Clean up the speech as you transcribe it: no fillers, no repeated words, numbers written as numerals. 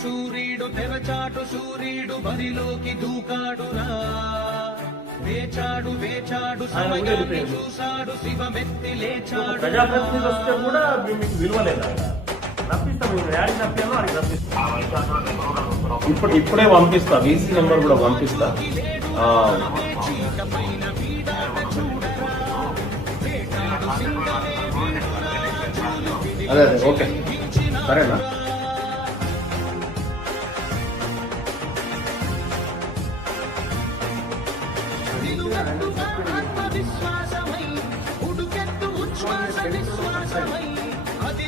సూర్యుడు తెరచాటు సూర్యుడు బరిలోకి దూకాడురా వేచాడు వేచాడు సమయాన్ని చూశాడు శివమెత్తి లేచాడు ప్రజాప్రతినిధి వస్తే కూడా మీకు విలువ లేదా ఇప్పుడే పంపిస్తా వీసీ నెంబర్ కూడా పంపిస్తా అదే అదే ఓకే సరేనా ఆత్మవిశ్వాసమై ఉడుకెత్తు ఉచ్ఛ్వాస విశ్వాసమై అది